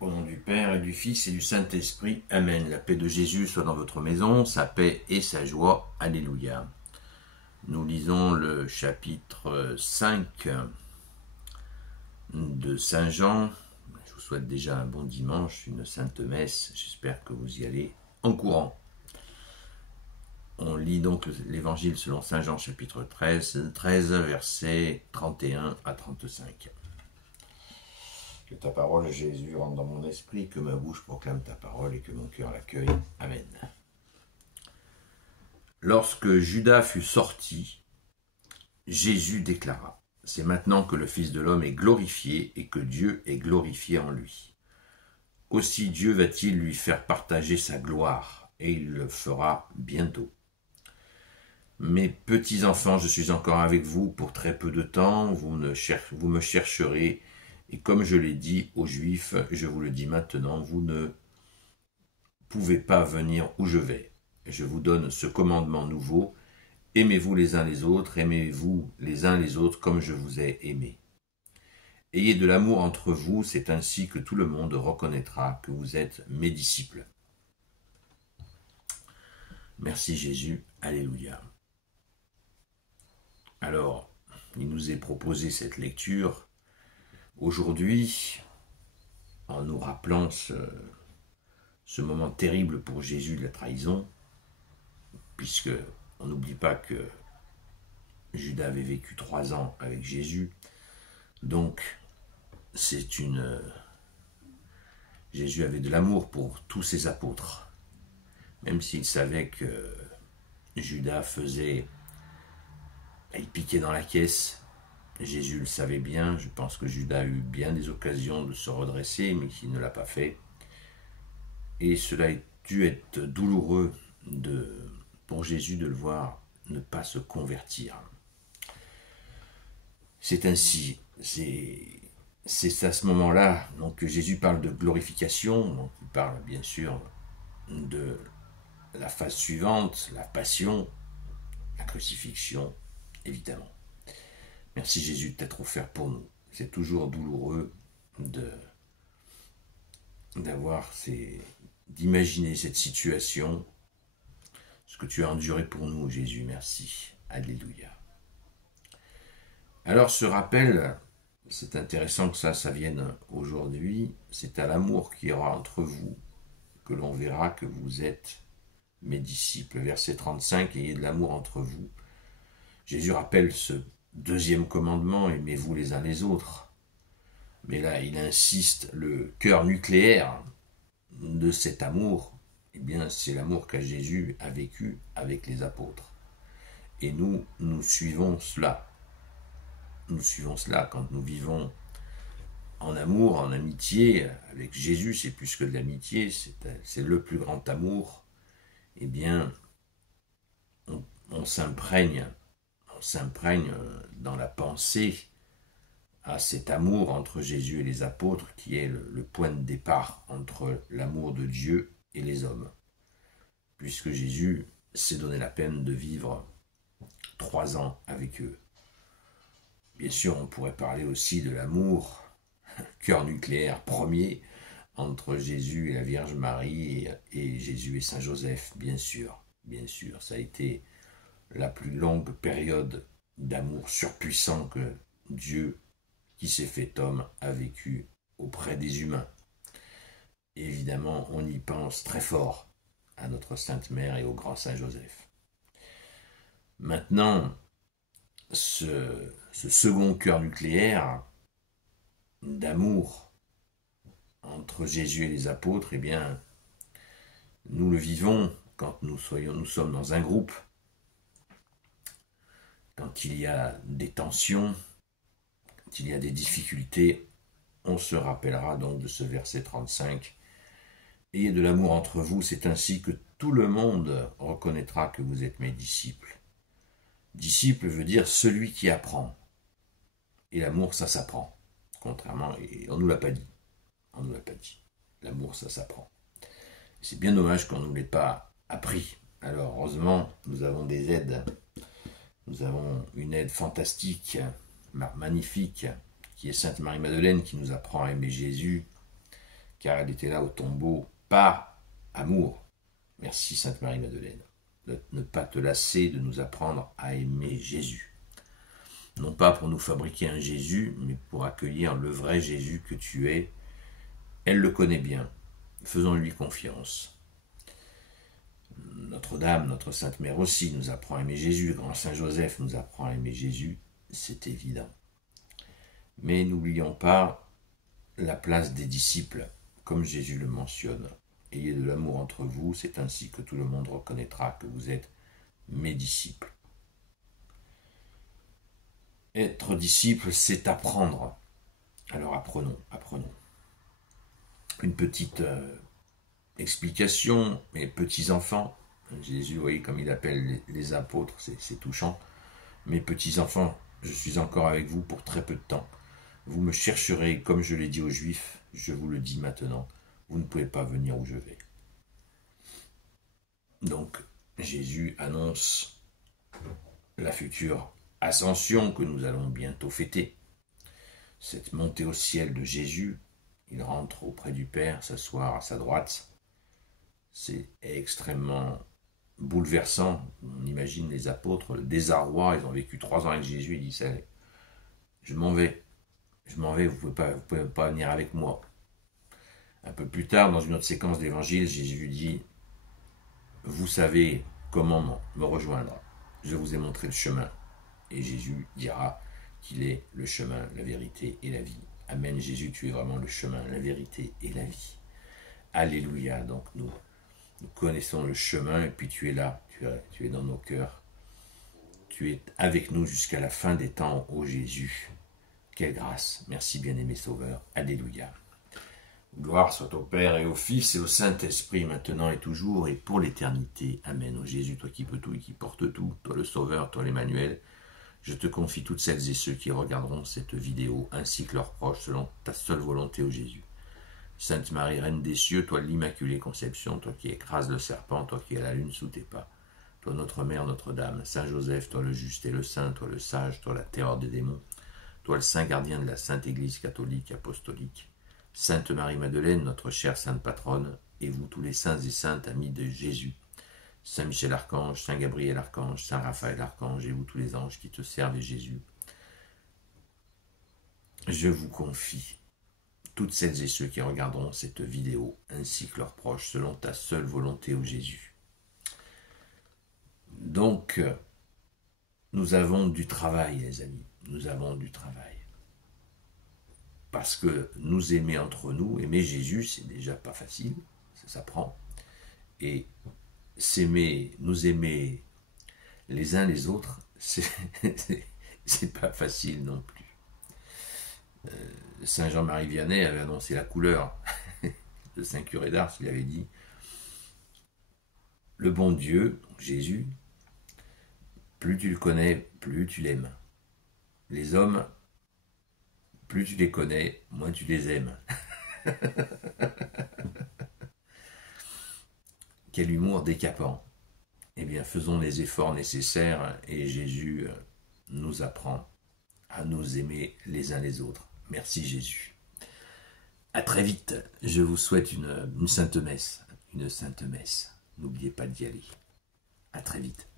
Au nom du Père et du Fils et du Saint-Esprit. Amen. La paix de Jésus soit dans votre maison, sa paix et sa joie. Alléluia. Nous lisons le chapitre 5 de Saint Jean. Je vous souhaite déjà un bon dimanche, une sainte messe. J'espère que vous y allez en courant. On lit donc l'évangile selon Saint Jean chapitre 13, versets 31 à 35. Que ta parole, Jésus, rentre dans mon esprit, que ma bouche proclame ta parole et que mon cœur l'accueille. Amen. Lorsque Judas fut sorti, Jésus déclara : c'est maintenant que le Fils de l'homme est glorifié et que Dieu est glorifié en lui. Aussi Dieu va-t-il lui faire partager sa gloire, et il le fera bientôt. Mes petits enfants, je suis encore avec vous pour très peu de temps, vous me chercherez, et comme je l'ai dit aux Juifs, je vous le dis maintenant, vous ne pouvez pas venir où je vais. Je vous donne ce commandement nouveau, aimez-vous les uns les autres, aimez-vous les uns les autres comme je vous ai aimés. Ayez de l'amour entre vous, c'est ainsi que tout le monde reconnaîtra que vous êtes mes disciples. Merci Jésus, alléluia. Alors, il nous est proposé cette lecture aujourd'hui, en nous rappelant ce moment terrible pour Jésus de la trahison, puisque on n'oublie pas que Judas avait vécu 3 ans avec Jésus, donc Jésus avait de l'amour pour tous ses apôtres, même s'il savait que Judas il piquait dans la caisse. Jésus le savait bien, je pense que Judas a eu bien des occasions de se redresser, mais qu'il ne l'a pas fait. Et cela a dû être douloureux pour Jésus de le voir ne pas se convertir. C'est ainsi, c'est à ce moment-là donc, que Jésus parle de glorification, donc il parle bien sûr de la phase suivante, la passion, la crucifixion, évidemment. Merci Jésus de t'être offert pour nous. C'est toujours douloureux d'imaginer cette situation, ce que tu as enduré pour nous, Jésus. Merci. Alléluia. Alors ce rappel, c'est intéressant que ça vienne aujourd'hui, c'est à l'amour qu'il y aura entre vous que l'on verra que vous êtes mes disciples. Verset 35, ayez de l'amour entre vous. Jésus rappelle ce deuxième commandement, aimez-vous les uns les autres. Mais là, il insiste, le cœur nucléaire de cet amour, eh bien, c'est l'amour que Jésus a vécu avec les apôtres. Et nous suivons cela. Nous suivons cela quand nous vivons en amour, en amitié. Avec Jésus, c'est plus que de l'amitié, c'est le plus grand amour. Eh bien, on s'imprègne dans la pensée à cet amour entre Jésus et les apôtres qui est le point de départ entre l'amour de Dieu et les hommes. Puisque Jésus s'est donné la peine de vivre 3 ans avec eux. Bien sûr, on pourrait parler aussi de l'amour, cœur nucléaire premier, entre Jésus et la Vierge Marie et Jésus et Saint Joseph, bien sûr. Ça a été la plus longue période d'amour surpuissant que Dieu, qui s'est fait homme, a vécu auprès des humains. Et évidemment, on y pense très fort à notre Sainte Mère et au grand Saint Joseph. Maintenant, ce second cœur nucléaire d'amour entre Jésus et les apôtres, eh bien, nous le vivons quand nous sommes dans un groupe, quand il y a des tensions, quand il y a des difficultés. On se rappellera donc de ce verset 35. Ayez de l'amour entre vous, c'est ainsi que tout le monde reconnaîtra que vous êtes mes disciples. Disciple veut dire celui qui apprend. Et l'amour, ça s'apprend. Contrairement, et on ne nous l'a pas dit. L'amour, ça s'apprend. C'est bien dommage qu'on ne nous l'ait pas appris. Alors, heureusement, nous avons des aides. Nous avons une aide fantastique, magnifique, qui est Sainte Marie-Madeleine, qui nous apprend à aimer Jésus, car elle était là au tombeau par amour. Merci Sainte Marie-Madeleine de ne pas te lasser de nous apprendre à aimer Jésus. Non pas pour nous fabriquer un Jésus, mais pour accueillir le vrai Jésus que tu es. Elle le connaît bien. Faisons-lui confiance. Notre-Dame, notre Sainte Mère aussi nous apprend à aimer Jésus. Grand Saint Joseph nous apprend à aimer Jésus. C'est évident. Mais n'oublions pas la place des disciples, comme Jésus le mentionne. Ayez de l'amour entre vous, c'est ainsi que tout le monde reconnaîtra que vous êtes mes disciples. Être disciple, c'est apprendre. Alors apprenons. Une petite explication, mes petits-enfants. Jésus, vous voyez comme il appelle les apôtres, c'est touchant. Mes petits-enfants, je suis encore avec vous pour très peu de temps. Vous me chercherez, comme je l'ai dit aux Juifs, je vous le dis maintenant, vous ne pouvez pas venir où je vais. Donc, Jésus annonce la future ascension que nous allons bientôt fêter. Cette montée au ciel de Jésus, il rentre auprès du Père, s'asseoir à sa droite. C'est extrêmement bouleversant. On imagine les apôtres, le désarroi, ils ont vécu 3 ans avec Jésus, ils disent, je m'en vais, vous pouvez pas venir avec moi. Un peu plus tard, dans une autre séquence d'évangile, Jésus dit, vous savez comment me rejoindre, je vous ai montré le chemin. Et Jésus dira qu'il est le chemin, la vérité et la vie. Amen, Jésus, tu es vraiment le chemin, la vérité et la vie. Alléluia, donc nous connaissons le chemin et puis tu es là, tu es dans nos cœurs. Tu es avec nous jusqu'à la fin des temps, ô Jésus. Quelle grâce, merci bien-aimé Sauveur, alléluia. Gloire soit au Père et au Fils et au Saint-Esprit, maintenant et toujours et pour l'éternité. Amen. Ô Jésus, toi qui peux tout et qui porte tout, toi le Sauveur, toi l'Emmanuel, je te confie toutes celles et ceux qui regarderont cette vidéo, ainsi que leurs proches, selon ta seule volonté, ô Jésus. Sainte Marie, Reine des cieux, toi l'Immaculée Conception, toi qui écrases le serpent, toi qui as la lune sous tes pas, toi notre Mère, Notre-Dame, Saint Joseph, toi le juste et le saint, toi le sage, toi la terreur des démons, toi le saint gardien de la Sainte Église catholique apostolique, Sainte Marie-Madeleine, notre chère Sainte Patronne, et vous tous les saints et saintes amis de Jésus, Saint Michel Archange, Saint Gabriel Archange, Saint Raphaël Archange, et vous tous les anges qui te servent, et Jésus, je vous confie toutes celles et ceux qui regarderont cette vidéo, ainsi que leurs proches, selon ta seule volonté, ô Jésus. Donc, nous avons du travail, les amis, nous avons du travail. Parce que nous aimer entre nous, aimer Jésus, c'est déjà pas facile, ça s'apprend. Et nous aimer les uns les autres, c'est pas facile non plus. Saint Jean-Marie Vianney avait annoncé la couleur de Saint Curé d'Ars, il avait dit le bon Dieu, Jésus, plus tu le connais, plus tu l'aimes. Les hommes, plus tu les connais, moins tu les aimes. Quel humour décapant. Eh bien, faisons les efforts nécessaires et Jésus nous apprend à nous aimer les uns les autres. Merci Jésus. À très vite. Je vous souhaite une sainte messe. Une sainte messe. N'oubliez pas d'y aller. À très vite.